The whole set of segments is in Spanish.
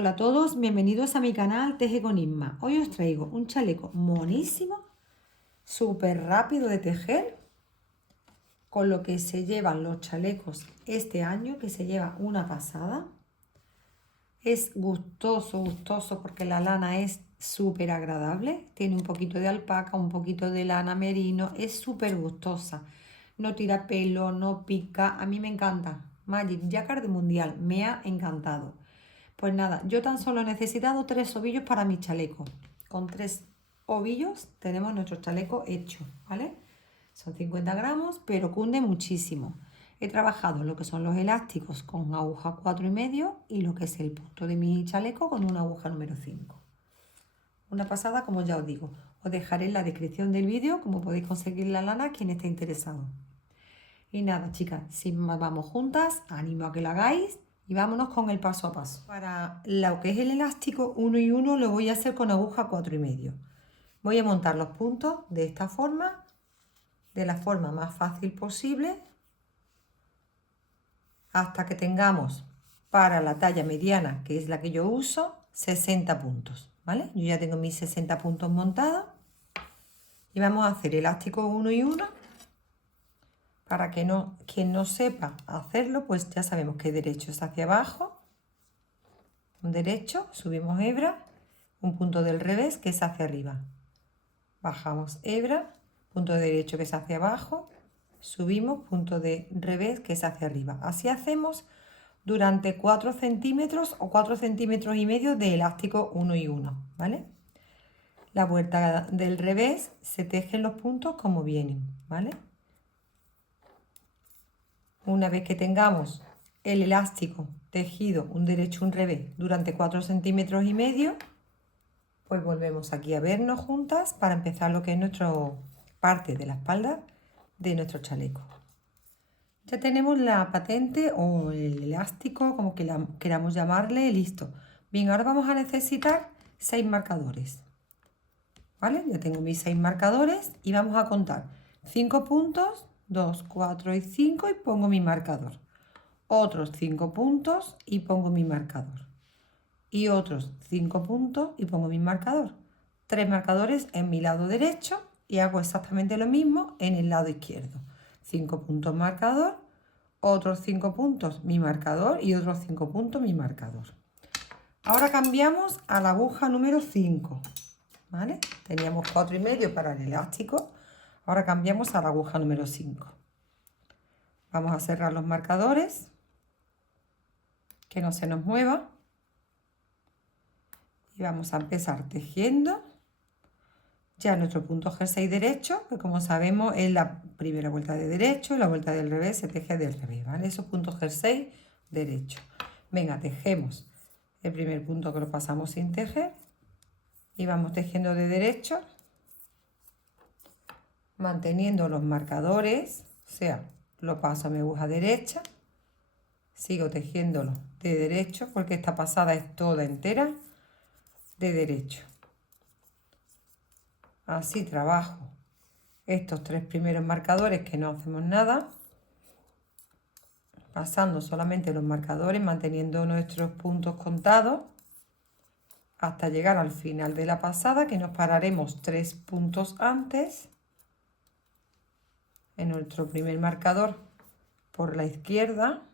Hola a todos, bienvenidos a mi canal Teje con Isma. Hoy os traigo un chaleco monísimo, súper rápido de tejer, con lo que se llevan los chalecos este año, que se lleva una pasada. Es gustoso porque la lana es súper agradable, tiene un poquito de alpaca, un poquito de lana merino, es súper gustosa, no tira pelo, no pica, a mí me encanta. Magic Jacquard de Mundial, me ha encantado. Pues nada, yo tan solo he necesitado 3 ovillos para mi chaleco. Con 3 ovillos tenemos nuestro chaleco hecho, ¿vale? Son 50 gramos, pero cunde muchísimo. He trabajado lo que son los elásticos con aguja 4,5 y lo que es el punto de mi chaleco con una aguja número 5. Una pasada, como ya os digo. Os dejaré en la descripción del vídeo cómo podéis conseguir la lana quien esté interesado. Y nada, chicas, sin más vamos juntas, animo a que lo hagáis y vámonos con el paso a paso. Para lo que es el elástico 1 y 1 lo voy a hacer con aguja 4,5. Voy a montar los puntos de esta forma, de la forma más fácil posible, hasta que tengamos para la talla mediana, que es la que yo uso, 60 puntos, ¿vale? Yo ya tengo mis 60 puntos montados y vamos a hacer elástico 1 y 1. Para que quien no sepa hacerlo, pues ya sabemos que derecho es hacia abajo, un derecho, subimos hebra, un punto del revés que es hacia arriba. Bajamos hebra, punto derecho que es hacia abajo, subimos, punto de revés que es hacia arriba. Así hacemos durante 4 centímetros o 4 centímetros y medio de elástico 1 y 1, ¿vale? La vuelta del revés se tejen los puntos como vienen, ¿vale? Una vez que tengamos el elástico tejido un derecho un revés durante 4 centímetros y medio, pues volvemos aquí a vernos juntas para empezar lo que es nuestra parte de la espalda de nuestro chaleco. Ya tenemos la patente o el elástico, como que queramos llamarle, listo. Bien, ahora vamos a necesitar 6 marcadores. ¿Vale? Ya tengo mis 6 marcadores y vamos a contar 5 puntos, 2, 4 y 5 y pongo mi marcador. Otros 5 puntos y pongo mi marcador. Y otros 5 puntos y pongo mi marcador. 3 marcadores en mi lado derecho y hago exactamente lo mismo en el lado izquierdo. 5 puntos marcador, otros 5 puntos mi marcador y otros 5 puntos mi marcador. Ahora cambiamos a la aguja número 5. ¿Vale? Teníamos 4,5 para el elástico. Ahora cambiamos a la aguja número 5. Vamos a cerrar los marcadores, que no se nos mueva. Y vamos a empezar tejiendo ya nuestro punto jersey derecho, que como sabemos es la primera vuelta de derecho y la vuelta del revés se teje del revés, ¿vale? Esos puntos jersey derecho. Venga, tejemos el primer punto que lo pasamos sin tejer y vamos tejiendo de derecho, manteniendo los marcadores, o sea, lo paso a mi aguja derecha, sigo tejiéndolo de derecho porque esta pasada es toda entera de derecho. Así trabajo estos 3 primeros marcadores que no hacemos nada, pasando solamente los marcadores, manteniendo nuestros puntos contados hasta llegar al final de la pasada, que nos pararemos 3 puntos antes en nuestro primer marcador por la izquierda,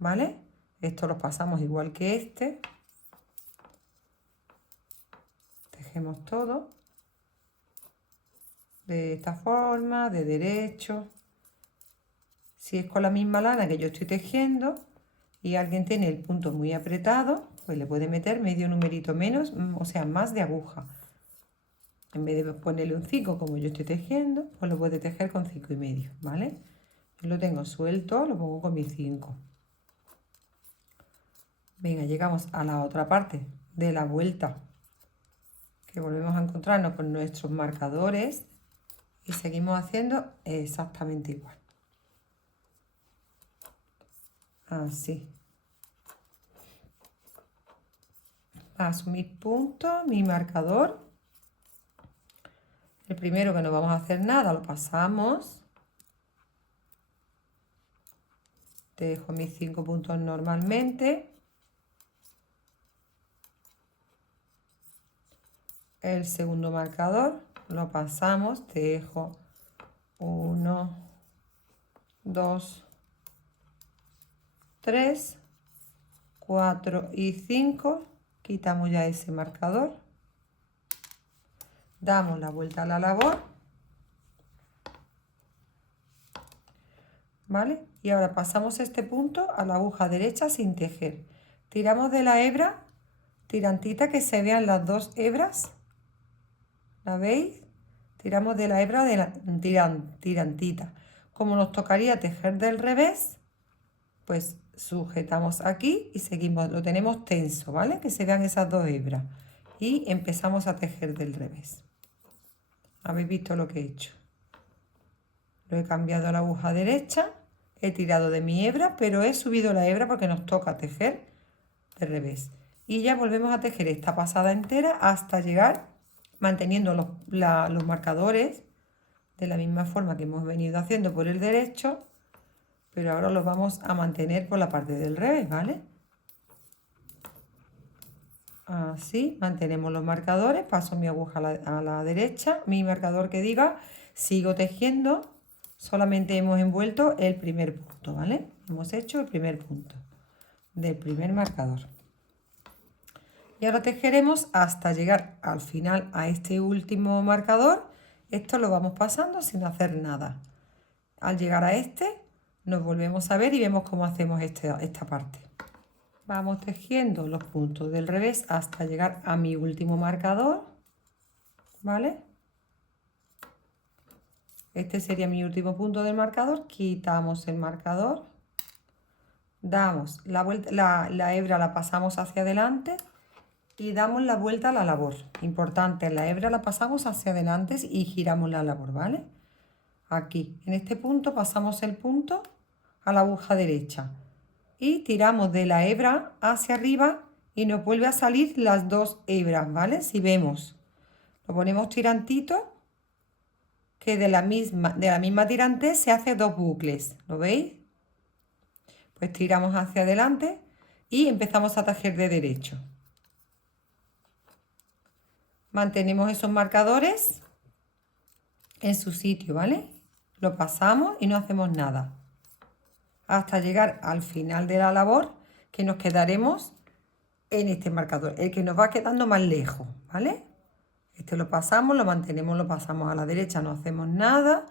¿vale? Esto lo pasamos igual que este, tejemos todo de esta forma, de derecho. Si es con la misma lana que yo estoy tejiendo y alguien tiene el punto muy apretado, pues le puede meter medio numerito menos, o sea, más de aguja. En vez de ponerle un 5 como yo estoy tejiendo, pues lo puede tejer con 5,5, ¿vale? Yo lo tengo suelto, lo pongo con mi 5. Venga, llegamos a la otra parte de la vuelta, que volvemos a encontrarnos con nuestros marcadores y seguimos haciendo exactamente igual. Así. Paso mis puntos, mi marcador. El primero que no vamos a hacer nada, lo pasamos. Dejo mis 5 puntos normalmente. el segundo marcador, lo pasamos, tejo 1, 2, 3, 4 y 5, quitamos ya ese marcador, damos la vuelta a la labor, ¿vale? Y ahora pasamos este punto a la aguja derecha sin tejer. Tiramos de la hebra tirantita, que se vean las dos hebras, ¿la veis? Tiramos de la hebra de la tirantita. Como nos tocaría tejer del revés, pues sujetamos aquí y seguimos, lo tenemos tenso, ¿vale? Que se vean esas dos hebras. Y empezamos a tejer del revés. ¿Habéis visto lo que he hecho? Lo he cambiado a la aguja derecha, he tirado de mi hebra, pero he subido la hebra porque nos toca tejer de revés. Y ya volvemos a tejer esta pasada entera hasta llegar, manteniendo los marcadores de la misma forma que hemos venido haciendo por el derecho, pero ahora los vamos a mantener por la parte del revés, ¿vale? Así, mantenemos los marcadores, paso mi aguja a la derecha, mi marcador que diga, sigo tejiendo, solamente hemos envuelto el primer punto, ¿vale? Hemos hecho el primer punto del primer marcador. Y ahora tejeremos hasta llegar al final a este último marcador. Esto lo vamos pasando sin hacer nada. Al llegar a este, nos volvemos a ver y vemos cómo hacemos esta parte. Vamos tejiendo los puntos del revés hasta llegar a mi último marcador, ¿vale? Este sería mi último punto del marcador. Quitamos el marcador, damos la vuelta, la hebra la pasamos hacia adelante y damos la vuelta a la labor. Importante, la hebra la pasamos hacia adelante y giramos la labor, ¿vale? Aquí, en este punto, pasamos el punto a la aguja derecha y tiramos de la hebra hacia arriba y nos vuelve a salir las dos hebras, ¿vale? Si vemos, lo ponemos tirantito, que de la misma tirante se hace dos bucles, ¿lo veis? Pues tiramos hacia adelante y empezamos a tejer de derecho. Mantenemos esos marcadores en su sitio, ¿vale? Lo pasamos y no hacemos nada hasta llegar al final de la labor, que nos quedaremos en este marcador, el que nos va quedando más lejos, ¿vale? Este lo pasamos, lo mantenemos, lo pasamos a la derecha, no hacemos nada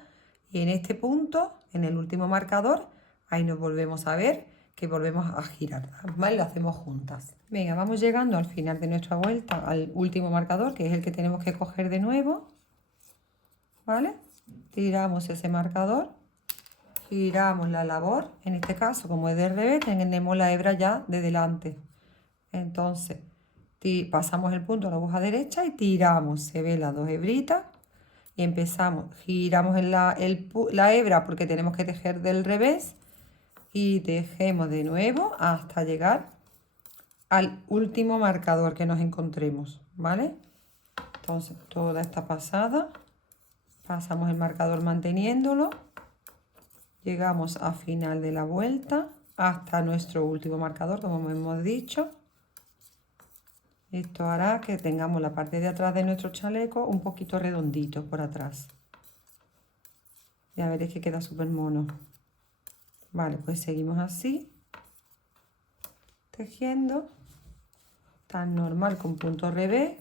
y en este punto, en el último marcador, ahí nos volvemos a ver que volvemos a girar, ¿vale? Lo hacemos juntas. Venga, vamos llegando al final de nuestra vuelta, al último marcador, que es el que tenemos que coger de nuevo, ¿vale? Tiramos ese marcador, giramos la labor, en este caso como es de revés tenemos la hebra ya de delante, entonces pasamos el punto a la aguja derecha y tiramos, se ven las dos hebritas y empezamos, giramos en la hebra porque tenemos que tejer del revés y tejemos de nuevo hasta llegar al último marcador que nos encontremos, ¿vale? Entonces toda esta pasada pasamos el marcador manteniéndolo. Llegamos a final de la vuelta hasta nuestro último marcador, como hemos dicho. Esto hará que tengamos la parte de atrás de nuestro chaleco un poquito redondito por atrás. Ya veréis que queda súper mono. Vale, pues seguimos así, tejiendo, tan normal con punto revés.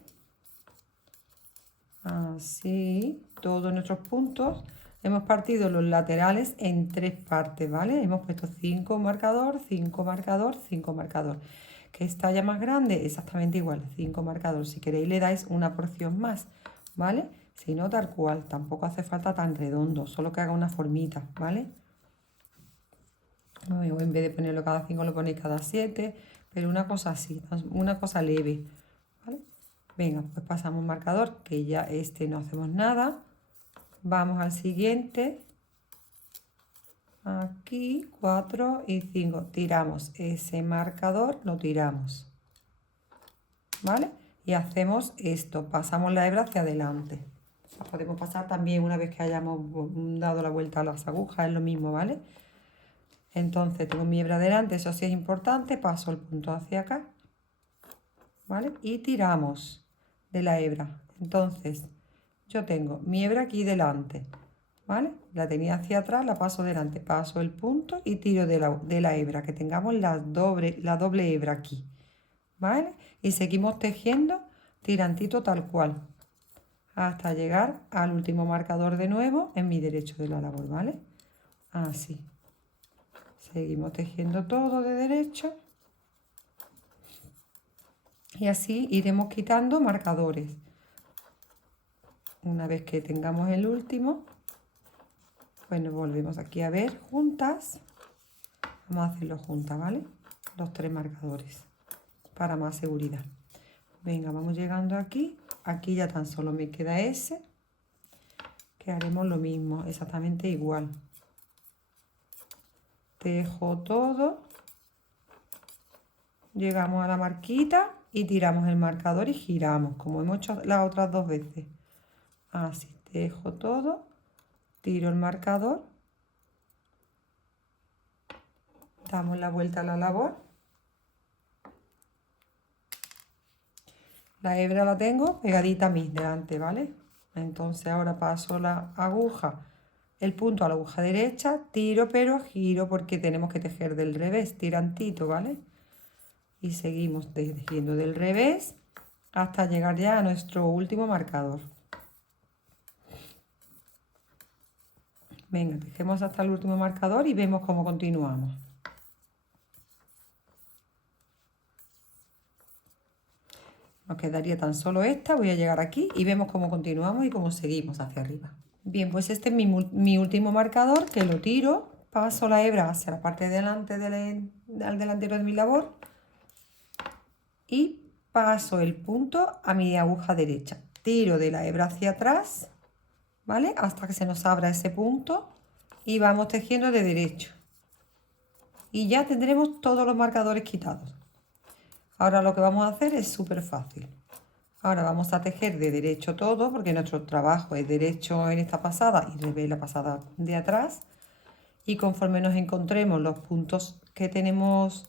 Así, todos nuestros puntos. Hemos partido los laterales en 3 partes, ¿vale? Hemos puesto 5 marcador, 5 marcador, 5 marcador. ¿Qué es talla más grande? Exactamente igual, 5 marcador. Si queréis le dais una porción más, ¿vale? Si no, tal cual, tampoco hace falta tan redondo, solo que haga una formita, ¿vale? O en vez de ponerlo cada 5 lo ponéis cada 7, pero una cosa así, una cosa leve, ¿vale? Venga, pues pasamos marcador, que ya no hacemos nada. Vamos al siguiente, aquí 4 y 5, tiramos ese marcador, lo tiramos, ¿vale? Y hacemos esto, pasamos la hebra hacia adelante. Podemos pasar también una vez que hayamos dado la vuelta a las agujas, es lo mismo, ¿vale? Entonces tengo mi hebra delante, eso sí es importante, paso el punto hacia acá, ¿vale? Y tiramos de la hebra. Entonces, yo tengo mi hebra aquí delante, ¿vale? La tenía hacia atrás, la paso delante, paso el punto y tiro de la hebra, que tengamos la doble hebra aquí, ¿vale? Y seguimos tejiendo tirantito tal cual, hasta llegar al último marcador de nuevo en mi derecho de la labor, ¿vale? Así. Seguimos tejiendo todo de derecho. Y así iremos quitando marcadores. Una vez que tengamos el último, pues nos volvemos aquí a ver juntas. Vamos a hacerlo juntas, ¿vale? Los 3 marcadores, para más seguridad. Venga, vamos llegando aquí. Aquí ya tan solo me queda ese, que haremos lo mismo, exactamente igual. Tejo todo. Llegamos a la marquita y tiramos el marcador y giramos, como hemos hecho las otras 2 veces. Así, tejo todo, tiro el marcador, damos la vuelta a la labor. La hebra la tengo pegadita a mí delante, ¿vale? Entonces ahora paso la aguja, el punto a la aguja derecha, tiro pero giro porque tenemos que tejer del revés, tirantito, ¿vale? Y seguimos tejiendo del revés hasta llegar ya a nuestro último marcador. Venga, tejemos hasta el último marcador y vemos cómo continuamos. Nos quedaría tan solo esta, voy a llegar aquí y vemos cómo continuamos y cómo seguimos hacia arriba. Bien, pues este es mi último marcador, que lo tiro, paso la hebra hacia la parte de delante al delantero de mi labor y paso el punto a mi aguja derecha. Tiro de la hebra hacia atrás, ¿vale? Hasta que se nos abra ese punto y vamos tejiendo de derecho. Y ya tendremos todos los marcadores quitados. Ahora lo que vamos a hacer es súper fácil. Ahora vamos a tejer de derecho todo, porque nuestro trabajo es derecho en esta pasada y revés la pasada de atrás. Y conforme nos encontremos los puntos que tenemos,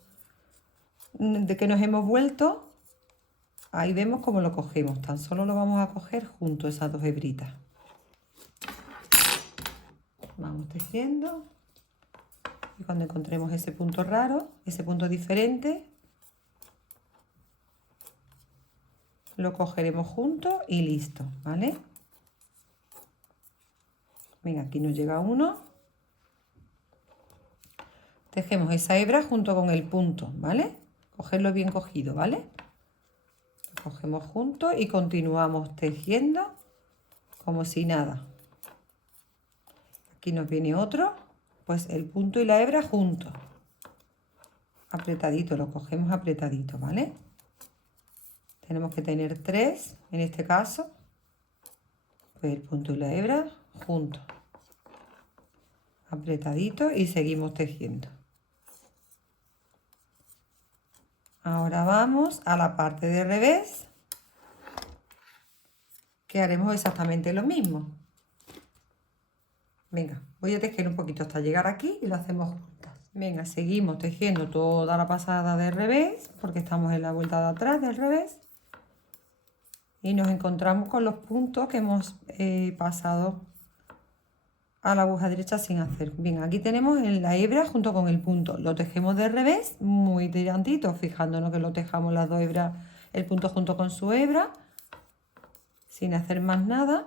de que nos hemos vuelto, ahí vemos cómo lo cogemos. Tan solo lo vamos a coger junto, esas 2 hebritas. Vamos tejiendo. Y cuando encontremos ese punto raro, ese punto diferente, lo cogeremos juntos y listo, ¿vale? Venga, aquí nos llega uno. Tejemos esa hebra junto con el punto, ¿vale? Cogerlo bien cogido, ¿vale? Lo cogemos juntos y continuamos tejiendo como si nada. Aquí nos viene otro, pues el punto y la hebra juntos. Apretadito, lo cogemos apretadito, ¿vale? Tenemos que tener 3, en este caso, pues el punto y la hebra juntos. Apretadito y seguimos tejiendo. Ahora vamos a la parte de revés, que haremos exactamente lo mismo. Venga, voy a tejer un poquito hasta llegar aquí y lo hacemos juntas. Venga, seguimos tejiendo toda la pasada de revés, porque estamos en la vuelta de atrás del revés. Y nos encontramos con los puntos que hemos pasado a la aguja derecha sin hacer. Bien, aquí tenemos la hebra junto con el punto. Lo tejemos de revés, muy tirantito, fijándonos que lo tejamos las 2 hebras, el punto junto con su hebra, sin hacer más nada.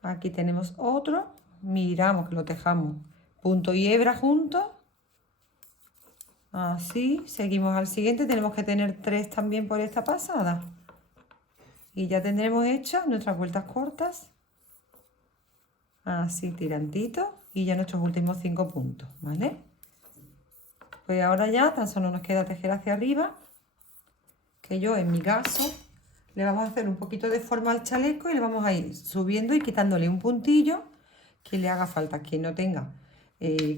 Aquí tenemos otro, miramos que lo tejamos punto y hebra juntos. Así, seguimos al siguiente, tenemos que tener 3 también por esta pasada. Y ya tendremos hechas nuestras vueltas cortas. Así, tirantito. Y ya nuestros últimos 5 puntos, ¿vale? Pues ahora ya tan solo nos queda tejer hacia arriba. Que yo, en mi caso, le vamos a hacer un poquito de forma al chaleco y le vamos a ir subiendo y quitándole un puntillo que le haga falta. Quien no tenga,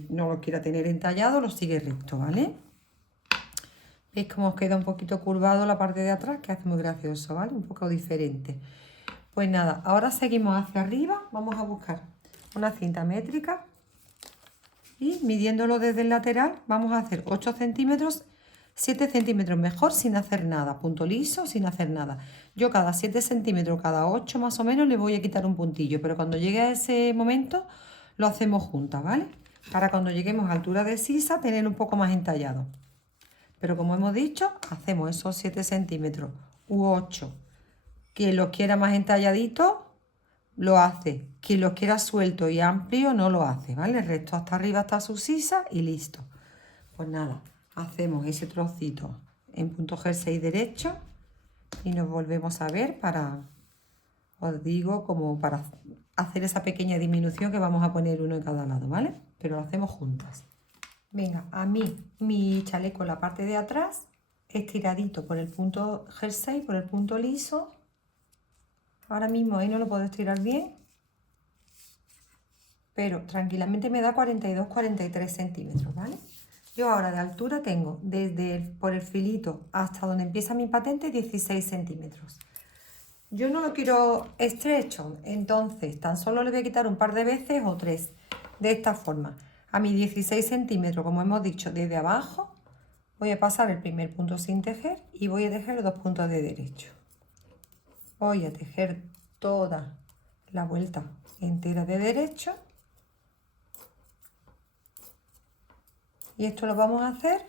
no lo quiera tener entallado, lo sigue recto, ¿vale? ¿Veis cómo os queda un poquito curvado la parte de atrás? Que hace muy gracioso, ¿vale? Un poco diferente. Pues nada, ahora seguimos hacia arriba. Vamos a buscar una cinta métrica y midiéndolo desde el lateral vamos a hacer 8 centímetros 7 centímetros mejor sin hacer nada, punto liso, sin hacer nada. Yo cada 7 centímetros, cada 8 más o menos, le voy a quitar un puntillo, pero cuando llegue a ese momento lo hacemos juntas, ¿vale? Para cuando lleguemos a altura de sisa tener un poco más entallado. Pero como hemos dicho, hacemos esos 7 centímetros u 8. Quien los quiera más entalladitos, lo hace. Quien los quiera suelto y amplio, no lo hace, ¿vale? El resto hasta arriba hasta su sisa y listo. Pues nada, hacemos ese trocito en punto jersey derecho y nos volvemos a ver para, os digo, como para hacer esa pequeña disminución que vamos a poner uno en cada lado, ¿vale? Pero lo hacemos juntas. Venga, a mí, mi chaleco en la parte de atrás, estiradito por el punto jersey, por el punto liso. Ahora mismo ahí no lo puedo estirar bien, pero tranquilamente me da 42-43 centímetros, ¿vale? Yo ahora de altura tengo por el filito hasta donde empieza mi patente 16 centímetros. Yo no lo quiero estrecho, entonces tan solo le voy a quitar un par de veces o 3, de esta forma. A mis 16 centímetros, como hemos dicho, desde abajo voy a pasar el primer punto sin tejer y voy a tejer los 2 puntos de derecho. Voy a tejer toda la vuelta entera de derecho. Y esto lo vamos a hacer,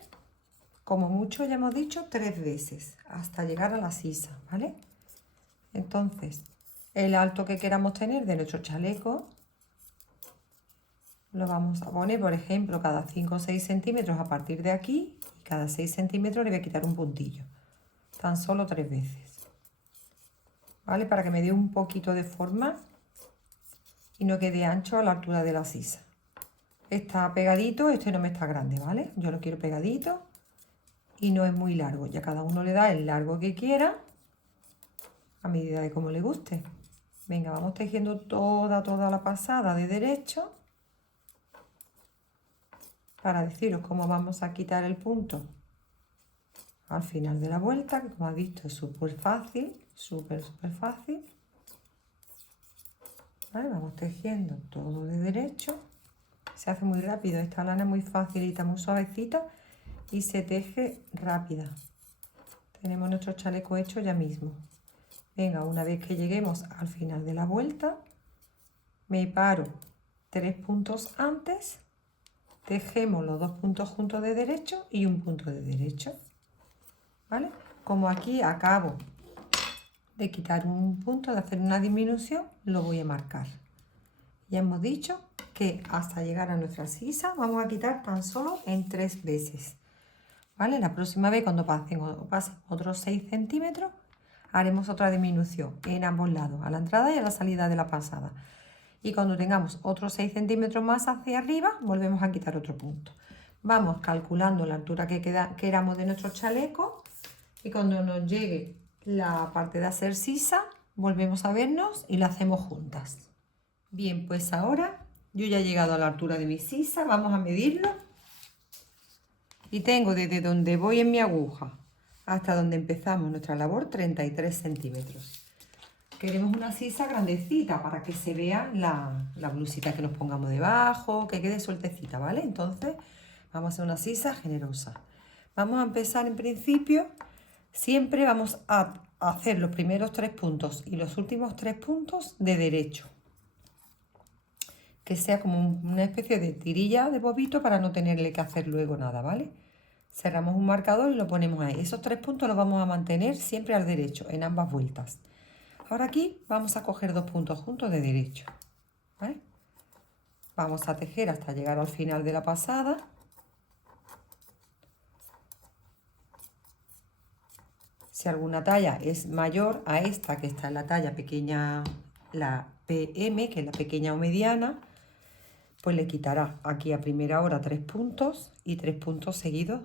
como mucho ya hemos dicho, 3 veces, hasta llegar a la sisa, ¿vale? Entonces, el alto que queramos tener de nuestro chaleco, lo vamos a poner, por ejemplo, cada 5 o 6 centímetros a partir de aquí, y cada 6 centímetros le voy a quitar un puntillo, tan solo 3 veces, ¿vale? Para que me dé un poquito de forma y no quede ancho a la altura de la sisa. Está pegadito, este no me está grande, ¿vale? Yo lo quiero pegadito y no es muy largo. Ya cada uno le da el largo que quiera a medida de cómo le guste. Venga, vamos tejiendo toda la pasada de derecho para deciros cómo vamos a quitar el punto al final de la vuelta, que como habéis visto es súper fácil, súper fácil. ¿Vale? Vamos tejiendo todo de derecho. Se hace muy rápido, esta lana es muy facilita, muy suavecita y se teje rápida. Tenemos nuestro chaleco hecho ya mismo. Venga, una vez que lleguemos al final de la vuelta, me paro 3 puntos antes, tejemos los 2 puntos juntos de derecho y un punto de derecho. ¿Vale? Como aquí acabo de quitar un punto, de hacer una disminución, lo voy a marcar. Ya hemos dicho que hasta llegar a nuestra sisa vamos a quitar tan solo en 3 veces. ¿Vale? La próxima vez cuando pasen otros 6 centímetros haremos otra disminución en ambos lados, a la entrada y a la salida de la pasada. Y cuando tengamos otros 6 centímetros más hacia arriba volvemos a quitar otro punto. Vamos calculando la altura que queramos de nuestro chaleco y cuando nos llegue la parte de hacer sisa volvemos a vernos y la hacemos juntas. Bien, pues ahora yo ya he llegado a la altura de mi sisa, vamos a medirlo. Y tengo desde donde voy en mi aguja hasta donde empezamos nuestra labor 33 centímetros. Queremos una sisa grandecita para que se vea la blusita que nos pongamos debajo, que quede sueltecita, ¿vale? Entonces vamos a hacer una sisa generosa. Vamos a empezar en principio, siempre vamos a hacer los primeros 3 puntos y los últimos 3 puntos de derecho. Que sea como una especie de tirilla de bobito para no tenerle que hacer luego nada, ¿vale? Cerramos un marcador y lo ponemos ahí. Esos 3 puntos los vamos a mantener siempre al derecho, en ambas vueltas. Ahora aquí vamos a coger 2 puntos juntos de derecho, ¿vale? Vamos a tejer hasta llegar al final de la pasada. Si alguna talla es mayor a esta, que está en la talla pequeña, la PM, que es la pequeña o mediana, pues le quitará aquí a primera hora 3 puntos y 3 puntos seguidos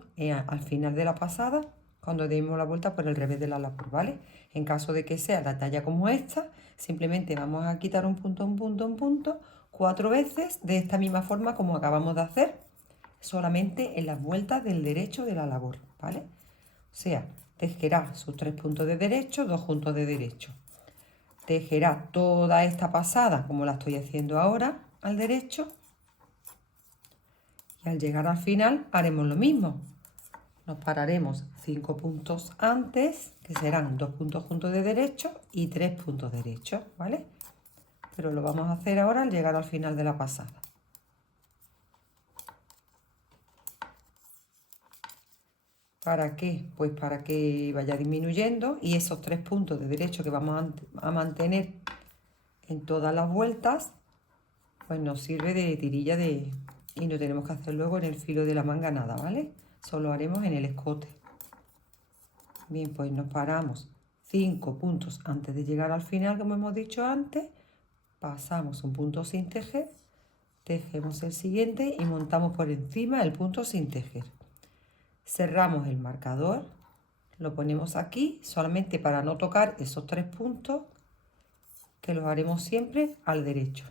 al final de la pasada cuando demos la vuelta por el revés de la labor, ¿vale? En caso de que sea la talla como esta, simplemente vamos a quitar un punto 4 veces de esta misma forma como acabamos de hacer, solamente en las vueltas del derecho de la labor, ¿vale? O sea, tejerá sus 3 puntos de derecho, 2 puntos de derecho. Tejerá toda esta pasada como la estoy haciendo ahora al derecho. Y al llegar al final haremos lo mismo. nos pararemos 5 puntos antes, que serán 2 puntos juntos de derecho y 3 puntos derechos, ¿vale? Pero lo vamos a hacer ahora al llegar al final de la pasada. ¿Para qué? Pues para que vaya disminuyendo y esos 3 puntos de derecho que vamos a mantener en todas las vueltas, pues nos sirve de tirilla y no tenemos que hacer luego en el filo de la manga nada, ¿vale? Solo haremos en el escote. Bien, pues nos paramos 5 puntos antes de llegar al final, como hemos dicho antes, pasamos un punto sin tejer, tejemos el siguiente y montamos por encima el punto sin tejer. Cerramos el marcador, lo ponemos aquí solamente para no tocar esos 3 puntos que los haremos siempre al derecho.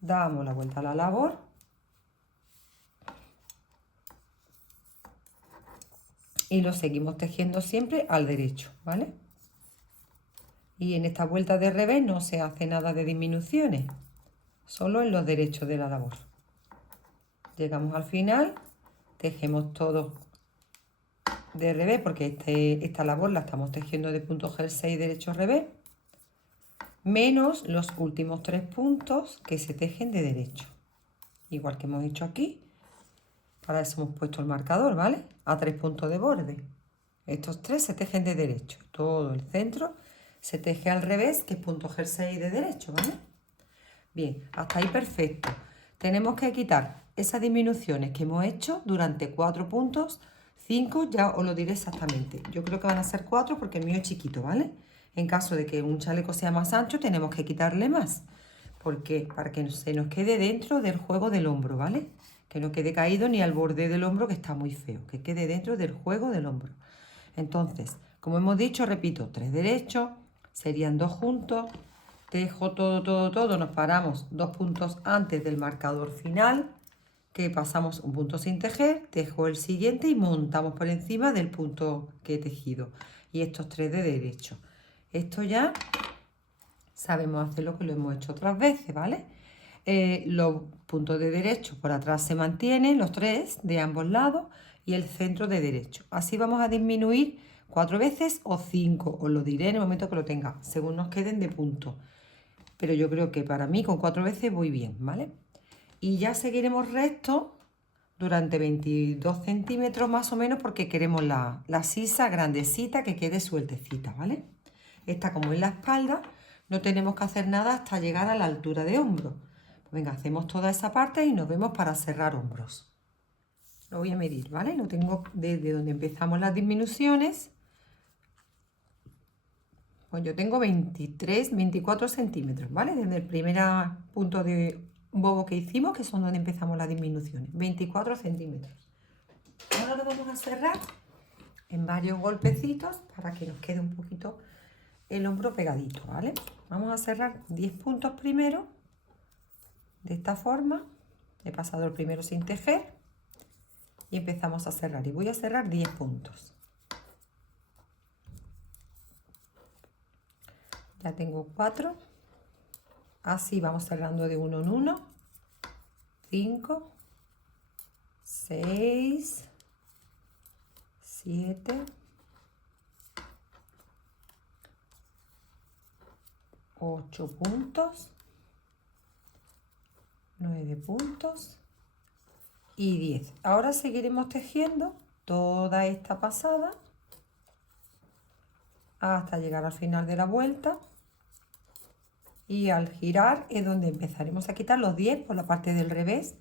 Damos la vuelta a la labor y lo seguimos tejiendo siempre al derecho, ¿vale? Y en esta vuelta de revés no se hace nada de disminuciones, solo en los derechos de la labor. Llegamos al final, tejemos todo de revés porque esta labor la estamos tejiendo de punto G6 derecho revés, menos los últimos 3 puntos que se tejen de derecho. Igual que hemos hecho aquí, para eso hemos puesto el marcador, ¿vale? A 3 puntos de borde. Estos 3 se tejen de derecho, todo el centro se teje al revés, que es punto G6 de derecho, ¿vale? Bien, hasta ahí perfecto. Tenemos que quitar esas disminuciones que hemos hecho durante 4 puntos, 5 ya os lo diré exactamente. Yo creo que van a ser 4 porque el mío es chiquito, ¿vale? En caso de que un chaleco sea más ancho, tenemos que quitarle más. ¿Por qué? Para que se nos quede dentro del juego del hombro, ¿vale? Que no quede caído ni al borde del hombro, que está muy feo. Que quede dentro del juego del hombro. Entonces, como hemos dicho, repito, 3 derechos, serían 2 juntos, tejo todo, nos paramos 2 puntos antes del marcador final, que pasamos un punto sin tejer, tejo el siguiente y montamos por encima del punto que he tejido. Y estos 3 de derecho. Esto ya sabemos hacer lo que lo hemos hecho otras veces, ¿vale? Los puntos de derecho por atrás se mantienen, los 3 de ambos lados, y el centro de derecho. Así vamos a disminuir 4 veces o 5, os lo diré en el momento que lo tenga, según nos queden de punto. Pero yo creo que para mí con 4 veces voy bien, ¿vale? Y ya seguiremos recto durante 22 centímetros más o menos porque queremos la sisa grandecita que quede sueltecita, ¿vale? Esta como en la espalda, no tenemos que hacer nada hasta llegar a la altura de hombro. Pues venga, hacemos toda esa parte y nos vemos para cerrar hombros. Lo voy a medir, ¿vale? Lo tengo desde donde empezamos las disminuciones. Pues yo tengo 23, 24 centímetros, ¿vale? Desde el primer punto de bobo que hicimos, que son donde empezamos las disminuciones. 24 centímetros. Ahora lo vamos a cerrar en varios golpecitos para que nos quede un poquito el hombro pegadito, ¿vale? Vamos a cerrar 10 puntos primero. De esta forma. He pasado el primero sin tejer. Y empezamos a cerrar. Y voy a cerrar 10 puntos. Ya tengo 4. Así vamos cerrando de uno en uno. 5, 6, 7, 8 puntos, 9 puntos y 10. Ahora seguiremos tejiendo toda esta pasada hasta llegar al final de la vuelta. Y al girar es donde empezaremos a quitar los 10 por la parte del revés,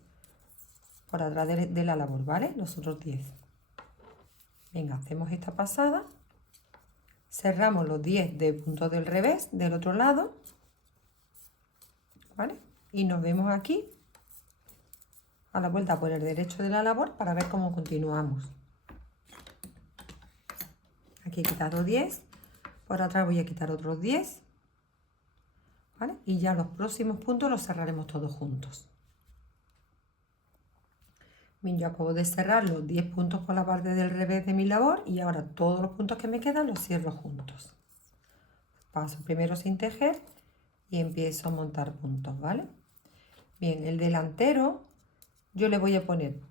por atrás de la labor, ¿vale? Los otros 10. Venga, hacemos esta pasada, cerramos los 10 de punto del revés del otro lado, ¿vale? Y nos vemos aquí a la vuelta por el derecho de la labor para ver cómo continuamos. Aquí he quitado 10, por atrás voy a quitar otros 10. ¿Vale? Y ya los próximos puntos los cerraremos todos juntos. Bien, yo acabo de cerrar los 10 puntos por la parte del revés de mi labor y ahora todos los puntos que me quedan los cierro juntos. Paso primero sin tejer y empiezo a montar puntos, ¿vale? Bien, el delantero yo le voy a poner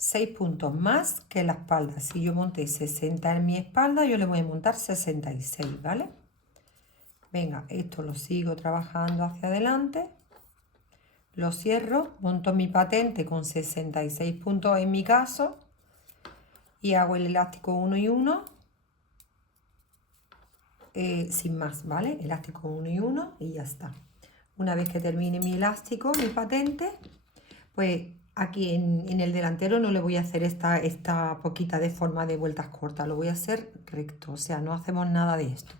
6 puntos más que la espalda. Si yo monté 60 en mi espalda, yo le voy a montar 66, ¿vale? Venga, esto lo sigo trabajando hacia adelante. Lo cierro, monto mi patente con 66 puntos en mi caso y hago el elástico 1 y 1 sin más, ¿vale? Elástico 1 y 1 y ya está. Una vez que termine mi elástico, mi patente, pues aquí en el delantero no le voy a hacer esta poquita de forma de vueltas cortas, lo voy a hacer recto, o sea, no hacemos nada de esto.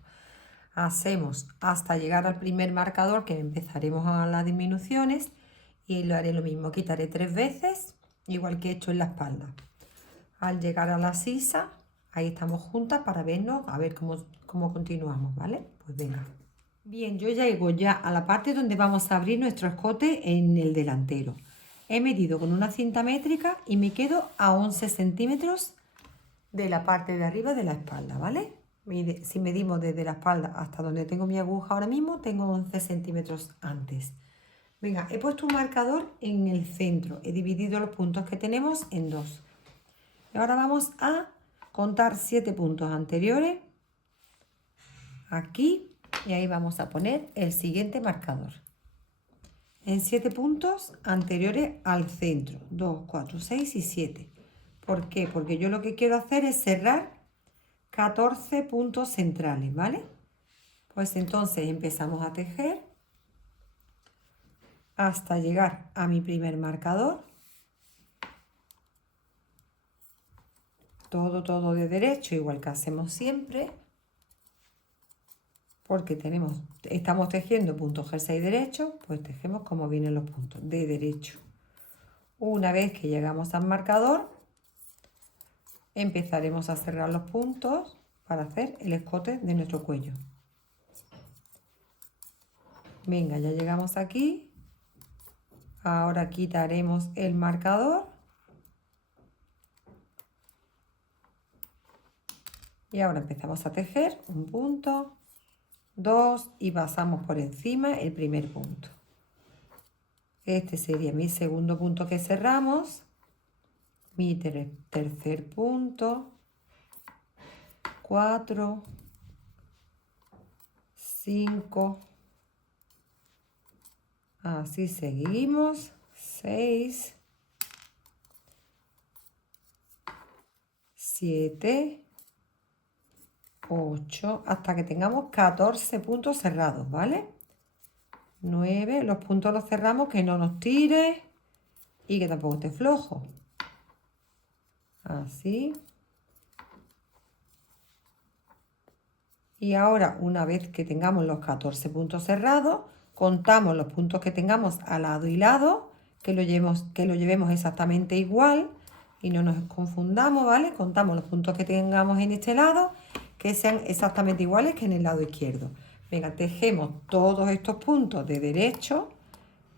Hacemos hasta llegar al primer marcador, que empezaremos a las disminuciones, y lo haré lo mismo, quitaré 3 veces, igual que he hecho en la espalda. Al llegar a la sisa, ahí estamos juntas para vernos, a ver cómo continuamos, ¿vale? Pues venga. Bien, yo llego ya a la parte donde vamos a abrir nuestro escote en el delantero. He medido con una cinta métrica y me quedo a 11 centímetros de la parte de arriba de la espalda, ¿vale? Si medimos desde la espalda hasta donde tengo mi aguja ahora mismo, tengo 11 centímetros antes. Venga, he puesto un marcador en el centro. He dividido los puntos que tenemos en dos. Y ahora vamos a contar 7 puntos anteriores. Aquí. Y ahí vamos a poner el siguiente marcador. En 7 puntos anteriores al centro. 2, 4, 6 y 7. ¿Por qué? Porque yo lo que quiero hacer es cerrar 14 puntos centrales, ¿vale? Pues entonces empezamos a tejer hasta llegar a mi primer marcador. Todo de derecho, igual que hacemos siempre. Porque estamos tejiendo puntos jersey derecho, pues tejemos como vienen los puntos, de derecho. Una vez que llegamos al marcador, empezaremos a cerrar los puntos para hacer el escote de nuestro cuello. Venga, ya llegamos aquí. Ahora quitaremos el marcador. Y ahora empezamos a tejer un punto, 2 y pasamos por encima el primer punto. Este sería mi segundo punto que cerramos, mi tercer punto, 4, 5, así seguimos, 6, 7, 8, hasta que tengamos 14 puntos cerrados, ¿vale? 9, los puntos los cerramos, que no nos tire y que tampoco esté flojo. Así. Y ahora, una vez que tengamos los 14 puntos cerrados, contamos los puntos que tengamos a lado y lado, que lo llevemos exactamente igual y no nos confundamos, ¿vale? Contamos los puntos que tengamos en este lado, que sean exactamente iguales que en el lado izquierdo. Venga, tejemos todos estos puntos de derecho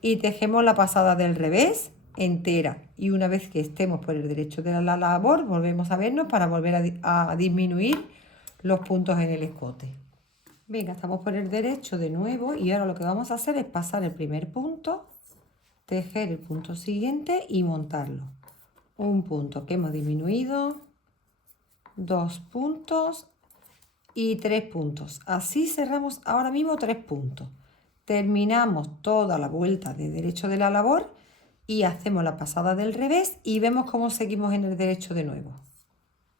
y tejemos la pasada del revés entera. Y una vez que estemos por el derecho de la labor, volvemos a vernos para volver a disminuir los puntos en el escote. Venga, estamos por el derecho de nuevo y ahora lo que vamos a hacer es pasar el primer punto, tejer el punto siguiente y montarlo. Un punto que hemos disminuido, 2 puntos y 3 puntos. Así cerramos ahora mismo 3 puntos. Terminamos toda la vuelta de derecho de la labor y hacemos la pasada del revés y vemos cómo seguimos en el derecho de nuevo.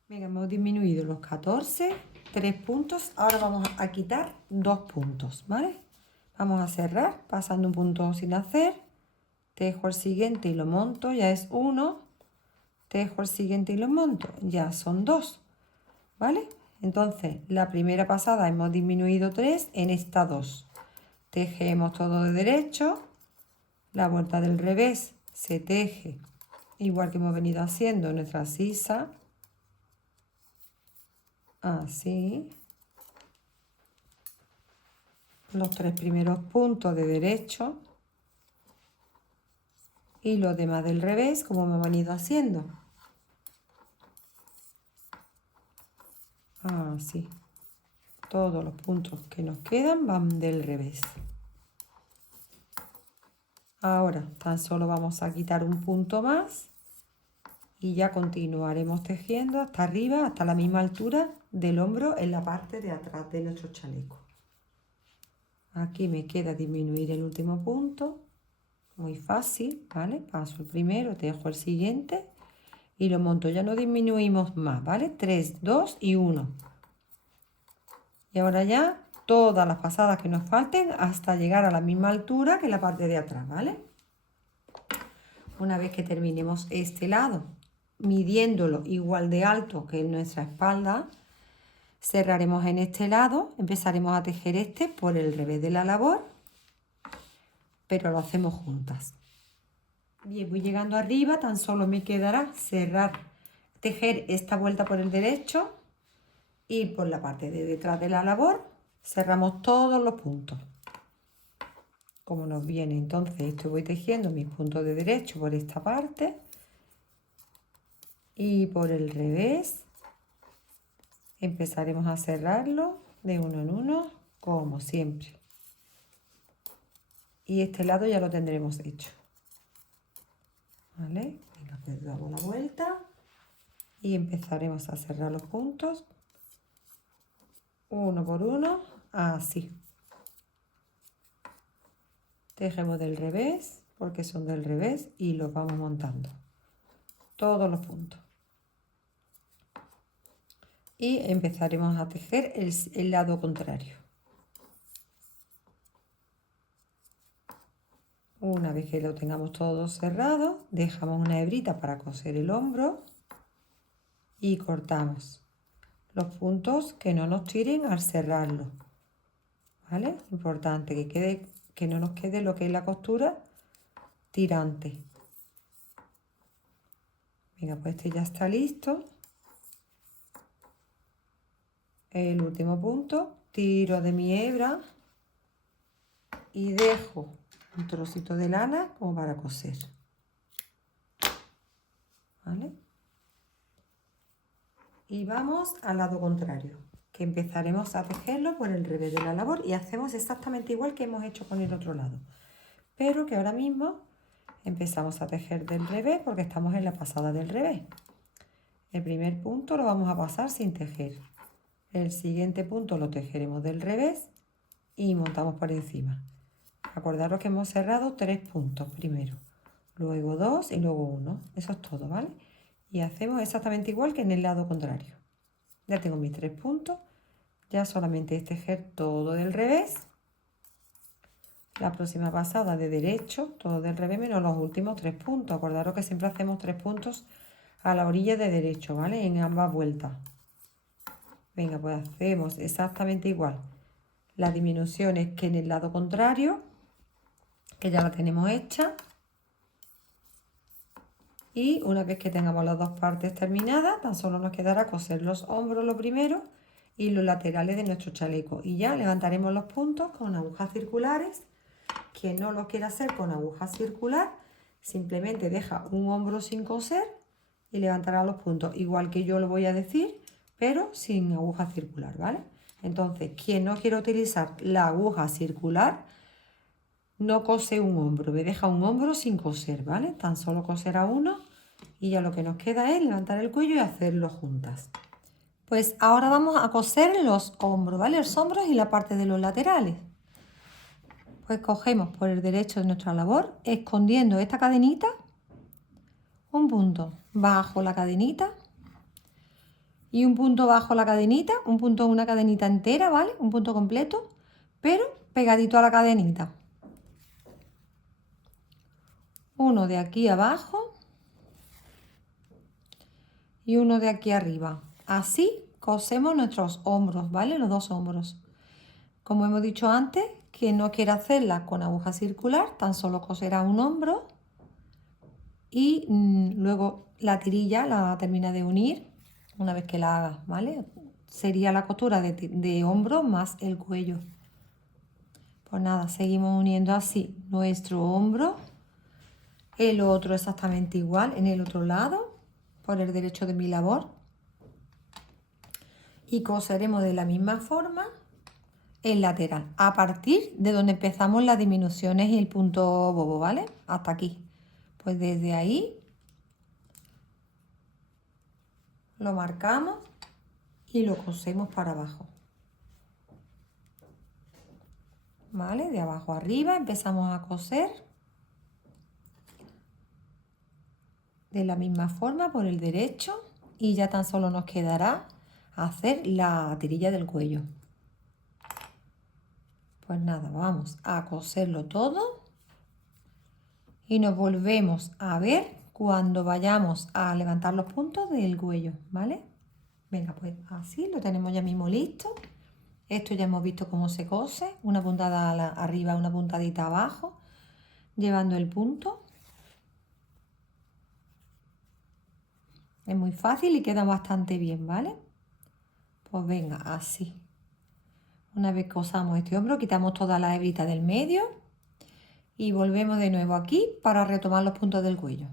Venga, hemos disminuido los 14, 3 puntos. Ahora vamos a quitar 2 puntos, ¿vale? Vamos a cerrar pasando un punto sin hacer. Tejo el siguiente y lo monto, ya es 1. Tejo el siguiente y lo monto, ya son 2, ¿vale? Entonces, la primera pasada hemos disminuido 3, en esta 2. Tejemos todo de derecho, la vuelta del revés se teje igual que hemos venido haciendo en nuestra sisa, así. Los 3 primeros puntos de derecho y los demás del revés como hemos venido haciendo. Así. Todos los puntos que nos quedan van del revés. Ahora tan solo vamos a quitar un punto más Y ya continuaremos tejiendo hasta arriba, hasta la misma altura del hombro en la parte de atrás de nuestro chaleco. Aquí me queda disminuir el último punto, muy fácil, ¿vale? Paso el primero, tejo el siguiente y lo monto. Ya no disminuimos más, ¿vale? 3, 2 y 1. Y ahora ya todas las pasadas que nos falten hasta llegar a la misma altura que la parte de atrás, ¿vale? Una vez que terminemos este lado, midiéndolo igual de alto que en nuestra espalda, cerraremos en este lado, empezaremos a tejer este por el revés de la labor, pero lo hacemos juntas. Bien, voy llegando arriba, tan solo me quedará cerrar, tejer esta vuelta por el derecho y por la parte de detrás de la labor cerramos todos los puntos. Como nos viene, entonces esto voy tejiendo mis puntos de derecho por esta parte y por el revés empezaremos a cerrarlo de uno en uno, como siempre. Y este lado ya lo tendremos hecho. ¿Vale? Venga, pues damos la vuelta y empezaremos a cerrar los puntos uno por uno, así. Tejemos del revés, porque son del revés, y los vamos montando. Todos los puntos. Y empezaremos a tejer el lado contrario. Una vez que lo tengamos todo cerrado, dejamos una hebrita para coser el hombro y cortamos los puntos que no nos tiren al cerrarlo. ¿Vale? Importante que no nos quede lo que es la costura tirante. Venga, pues este ya está listo. El último punto, tiro de mi hebra y dejo un trocito de lana como para coser. ¿Vale? Y vamos al lado contrario, que empezaremos a tejerlo por el revés de la labor y hacemos exactamente igual que hemos hecho con el otro lado. Pero que ahora mismo empezamos a tejer del revés porque estamos en la pasada del revés. El primer punto lo vamos a pasar sin tejer. El siguiente punto lo tejeremos del revés y montamos por encima. Acordaros que hemos cerrado 3 puntos primero, luego 2 y luego 1. Eso es todo, ¿vale? Y hacemos exactamente igual que en el lado contrario. Ya tengo mis 3 puntos. Ya solamente es tejer todo del revés. La próxima pasada de derecho, todo del revés menos los últimos 3 puntos. Acordaros que siempre hacemos 3 puntos a la orilla de derecho, ¿vale? En ambas vueltas. Venga, pues hacemos exactamente igual las disminuciones que en el lado contrario, que ya la tenemos hecha. Y una vez que tengamos las dos partes terminadas, tan solo nos quedará coser los hombros lo primero y los laterales de nuestro chaleco. Y ya levantaremos los puntos con agujas circulares. Quien no lo quiera hacer con aguja circular, simplemente deja un hombro sin coser y levantará los puntos, igual que yo lo voy a decir, pero sin aguja circular, ¿vale? Entonces, quien no quiera utilizar la aguja circular, no cose un hombro, me deja un hombro sin coser, ¿vale? Tan solo coserá uno y ya lo que nos queda es levantar el cuello y hacerlo juntas. Pues ahora vamos a coser los hombros, ¿vale? Los hombros y la parte de los laterales. Pues cogemos por el derecho de nuestra labor, escondiendo esta cadenita, un punto bajo la cadenita y un punto bajo la cadenita, un punto, una cadenita entera, ¿vale? Un punto completo, pero pegadito a la cadenita. Uno de aquí abajo y uno de aquí arriba. Así cosemos nuestros hombros, ¿vale? Los dos hombros. Como hemos dicho antes, quien no quiera hacerla con aguja circular, tan solo coserá un hombro y luego la tirilla la termina de unir una vez que la haga, ¿vale? Sería la costura de hombro más el cuello. Pues nada, seguimos uniendo así nuestro hombro, el otro exactamente igual en el otro lado, por el derecho de mi labor. Y coseremos de la misma forma el lateral, a partir de donde empezamos las disminuciones y el punto bobo, ¿vale? Hasta aquí. Pues desde ahí lo marcamos y lo cosemos para abajo. ¿Vale? De abajo arriba empezamos a coser de la misma forma por el derecho y ya tan solo nos quedará hacer la tirilla del cuello. Pues nada, vamos a coserlo todo y nos volvemos a ver cuando vayamos a levantar los puntos del cuello, ¿vale? Venga, pues así lo tenemos ya mismo listo. Esto ya hemos visto cómo se cose, una puntada arriba, una puntadita abajo, llevando el punto. Es muy fácil y queda bastante bien, ¿vale? Pues venga, así. Una vez cosamos este hombro, quitamos toda la hebrita del medio y volvemos de nuevo aquí para retomar los puntos del cuello.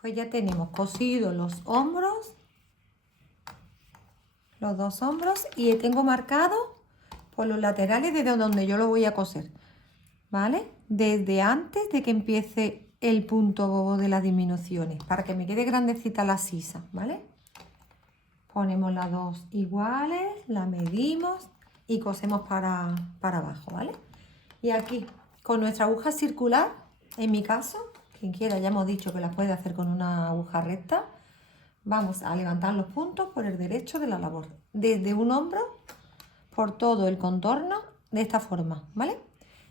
Pues ya tenemos cosidos los hombros, los dos hombros, y tengo marcado por los laterales desde donde yo lo voy a coser, ¿vale? Desde antes de que empiece el punto de las disminuciones, para que me quede grandecita la sisa, ¿vale? Ponemos las dos iguales, la medimos y cosemos para abajo, ¿vale? Y aquí, con nuestra aguja circular, en mi caso, quien quiera, ya hemos dicho que la puede hacer con una aguja recta, vamos a levantar los puntos por el derecho de la labor, desde un hombro por todo el contorno de esta forma, ¿vale?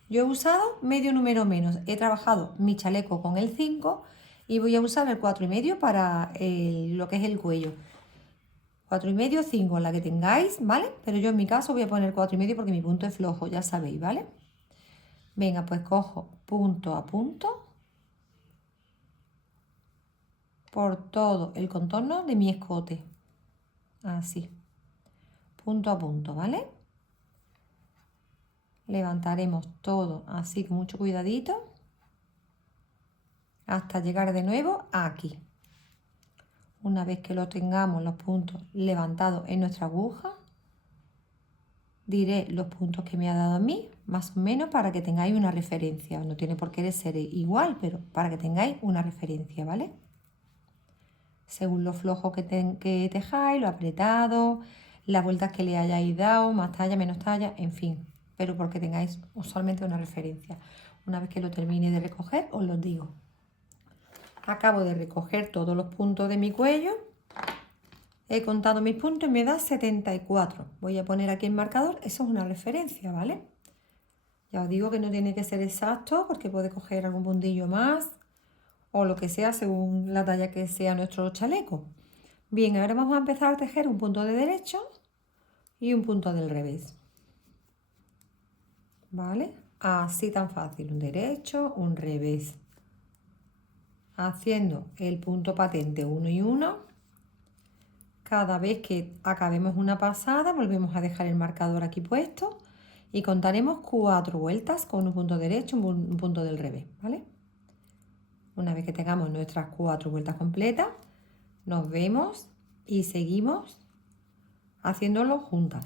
Yo he usado medio número menos, he trabajado mi chaleco con el 5 y voy a usar el 4,5 para lo que es el cuello. 4,5, 5, la que tengáis, ¿vale? Pero yo en mi caso voy a poner 4,5 porque mi punto es flojo, ya sabéis, ¿vale? Venga, pues cojo punto a punto por todo el contorno de mi escote. Así. Punto a punto, ¿vale? Levantaremos todo así con mucho cuidadito hasta llegar de nuevo aquí. Una vez que lo tengamos los puntos levantados en nuestra aguja, diré los puntos que me ha dado a mí, más o menos para que tengáis una referencia. No tiene por qué ser igual, pero para que tengáis una referencia, ¿vale? Según lo flojo que tejáis, lo apretado, las vueltas que le hayáis dado, más talla, menos talla, en fin. Pero porque tengáis usualmente una referencia. Una vez que lo termine de recoger, os lo digo. Acabo de recoger todos los puntos de mi cuello. He contado mis puntos y me da 74. Voy a poner aquí el marcador. Eso es una referencia, ¿vale? Ya os digo que no tiene que ser exacto porque puede coger algún puntillo más o lo que sea según la talla que sea nuestro chaleco. Bien, ahora vamos a empezar a tejer un punto de derecho y un punto del revés. ¿Vale? Así tan fácil. Un derecho, un revés. Haciendo el punto patente 1 y 1. Cada vez que acabemos una pasada, volvemos a dejar el marcador aquí puesto y contaremos 4 vueltas con un punto derecho y un punto del revés, ¿vale? Una vez que tengamos nuestras 4 vueltas completas, nos vemos y seguimos haciéndolo juntas.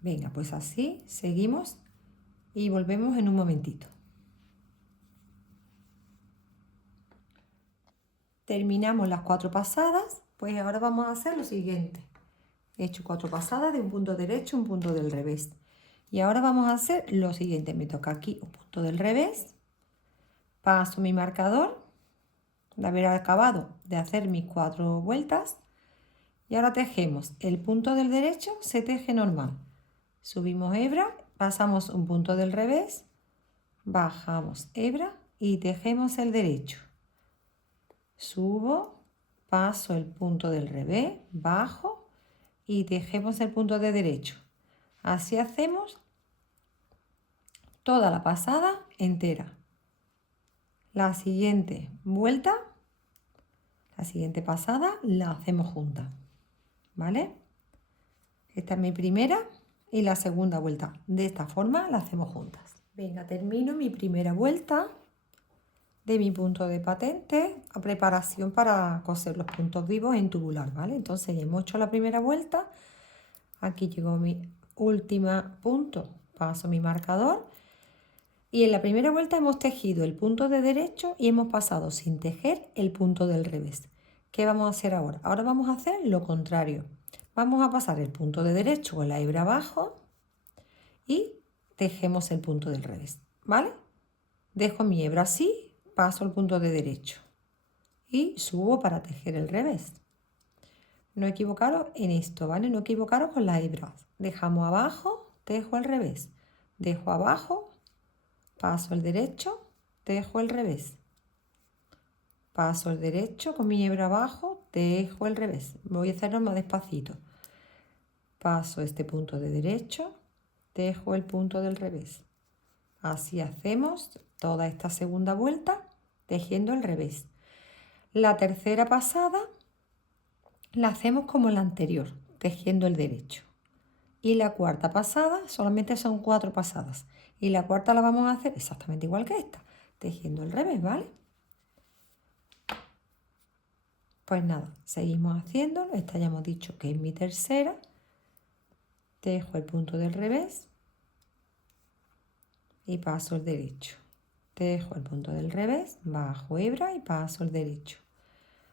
Venga, pues así seguimos y volvemos en un momentito. Terminamos las 4 pasadas, pues ahora vamos a hacer lo siguiente. He hecho 4 pasadas de un punto derecho, un punto del revés. Y ahora vamos a hacer lo siguiente. Me toca aquí un punto del revés. Paso mi marcador de haber acabado de hacer mis 4 vueltas. Y ahora tejemos el punto del derecho, se teje normal. Subimos hebra, pasamos un punto del revés, bajamos hebra y tejemos el derecho. Subo, paso el punto del revés, bajo y tejemos el punto de derecho. Así hacemos toda la pasada entera. La siguiente vuelta, la siguiente pasada la hacemos juntas, ¿vale? Esta es mi primera y la segunda vuelta. De esta forma la hacemos juntas. Venga, termino mi primera vuelta de mi punto de patente a preparación para coser los puntos vivos en tubular, ¿vale? Entonces ya hemos hecho la primera vuelta. Aquí llegó mi última punto. Paso mi marcador. Y en la primera vuelta hemos tejido el punto de derecho y hemos pasado sin tejer el punto del revés. ¿Qué vamos a hacer ahora? Ahora vamos a hacer lo contrario. Vamos a pasar el punto de derecho con la hebra abajo y tejemos el punto del revés, ¿vale? Dejo mi hebra así, paso el punto de derecho y subo para tejer el revés. No equivocaros en esto, ¿vale? No equivocaros con las hebras. Dejamos abajo, tejo al revés. Dejo abajo, paso el derecho, tejo el revés. Paso el derecho con mi hebra abajo, tejo el revés. Voy a hacerlo más despacito. Paso este punto de derecho, tejo el punto del revés. Así hacemos toda esta segunda vuelta tejiendo el revés. La tercera pasada la hacemos como la anterior, tejiendo el derecho. Y la cuarta pasada, solamente son 4 pasadas. Y la cuarta la vamos a hacer exactamente igual que esta, tejiendo el revés, ¿vale? Pues nada, seguimos haciéndolo. Esta ya hemos dicho que es mi tercera. Tejo el punto del revés y paso el derecho. Tejo el punto del revés, bajo hebra y paso el derecho.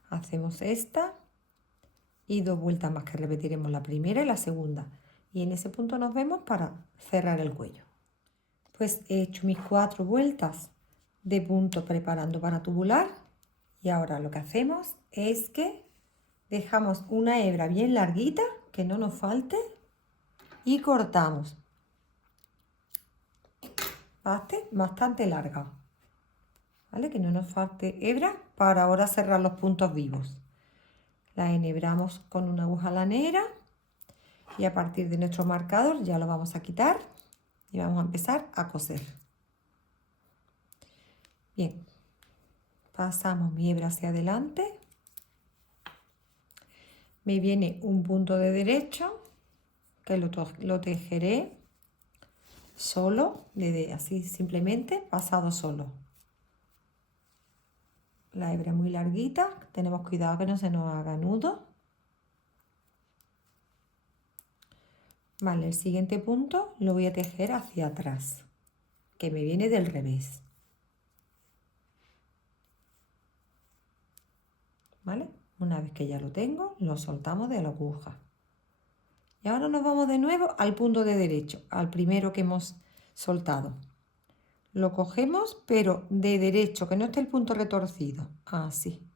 Hacemos esta y 2 vueltas más que repetiremos la primera y la segunda. Y en ese punto nos vemos para cerrar el cuello. Pues he hecho mis 4 vueltas de punto preparando para tubular y ahora lo que hacemos es que dejamos una hebra bien larguita, que no nos falte, y cortamos. Bastante larga, ¿vale? Que no nos falte hebra para ahora cerrar los puntos vivos. La enhebramos con una aguja lanera y a partir de nuestro marcador ya lo vamos a quitar y vamos a empezar a coser. Bien, pasamos mi hebra hacia adelante, me viene un punto de derecho que lo tejeré solo, así simplemente pasado solo. La hebra muy larguita, tenemos cuidado que no se nos haga nudo. Vale, el siguiente punto lo voy a tejer hacia atrás, que me viene del revés. ¿Vale? Una vez que ya lo tengo, lo soltamos de la aguja. Y ahora nos vamos de nuevo al punto de derecho, al primero que hemos soltado. Lo cogemos, pero de derecho, que no esté el punto retorcido. Así.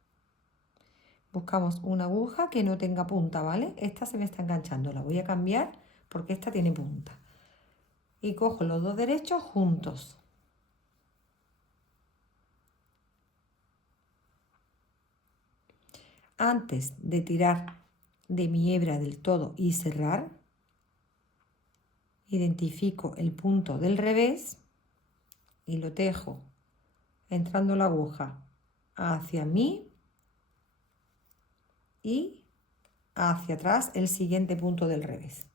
Buscamos una aguja que no tenga punta, ¿vale? Esta se me está enganchando, la voy a cambiar porque esta tiene punta. Y cojo los 2 derechos juntos. Antes de tirar de mi hebra del todo y cerrar, identifico el punto del revés y lo tejo entrando la aguja hacia mí y hacia atrás el siguiente punto del revés.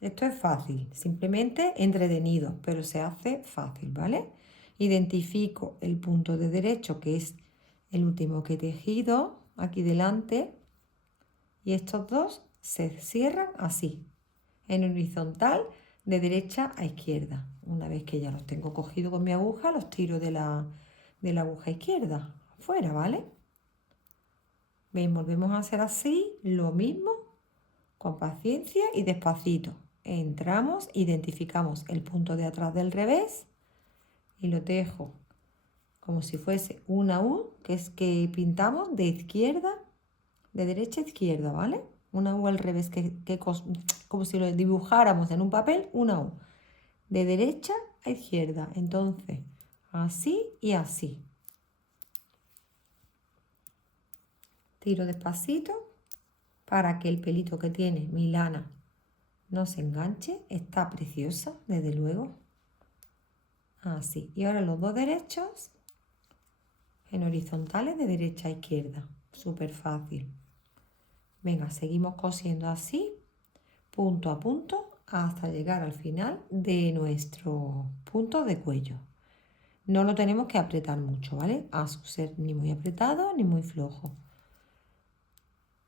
Esto es fácil, simplemente entretenido, pero se hace fácil, ¿vale? Identifico el punto de derecho, que es el último que he tejido aquí delante, y estos dos se cierran así, en horizontal, de derecha a izquierda. Una vez que ya los tengo cogidos con mi aguja, los tiro de la aguja izquierda, fuera, ¿vale? ¿Veis? Volvemos a hacer así, lo mismo, con paciencia y despacito. Entramos, identificamos el punto de atrás del revés y lo tejo como si fuese una U, que es que pintamos de izquierda, de derecha a izquierda, ¿vale? Una U al revés, como si lo dibujáramos en un papel, una U. De derecha a izquierda, entonces así y así. Tiro despacito para que el pelito que tiene mi lana no se enganche. Está preciosa, desde luego. Así. Y ahora los 2 derechos en horizontales de derecha a izquierda. Súper fácil. Venga, seguimos cosiendo así, punto a punto, hasta llegar al final de nuestro punto de cuello. No lo tenemos que apretar mucho, ¿vale? A su ser ni muy apretado ni muy flojo.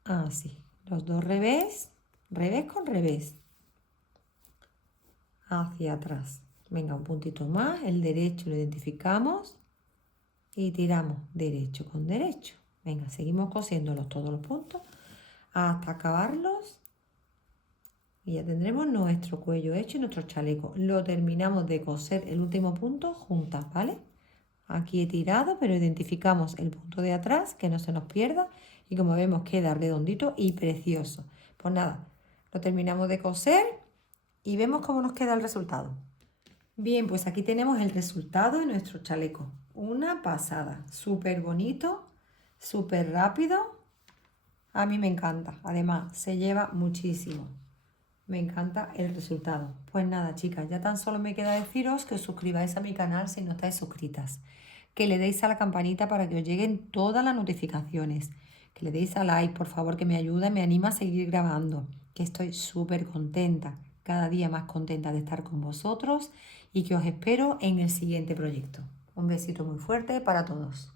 Así. Los 2 revés, revés con revés. hacia atrás. Venga, un puntito más, el derecho lo identificamos y tiramos derecho con derecho. Venga, seguimos cosiéndolos todos los puntos hasta acabarlos y ya tendremos nuestro cuello hecho y nuestro chaleco. Lo terminamos de coser el último punto juntas, ¿vale? Aquí he tirado, pero identificamos el punto de atrás, que no se nos pierda, y como vemos queda redondito y precioso. Pues nada, lo terminamos de coser y vemos cómo nos queda el resultado. Bien, pues aquí tenemos el resultado de nuestro chaleco. Una pasada, súper bonito, súper rápido. A mí me encanta, además se lleva muchísimo. Me encanta el resultado. Pues nada, chicas, ya tan solo me queda deciros que os suscribáis a mi canal si no estáis suscritas. Que le deis a la campanita para que os lleguen todas las notificaciones. Que le deis a like, por favor, que me ayuda y me anima a seguir grabando. Que estoy súper contenta, cada día más contenta de estar con vosotros y que os espero en el siguiente proyecto. Un besito muy fuerte para todos.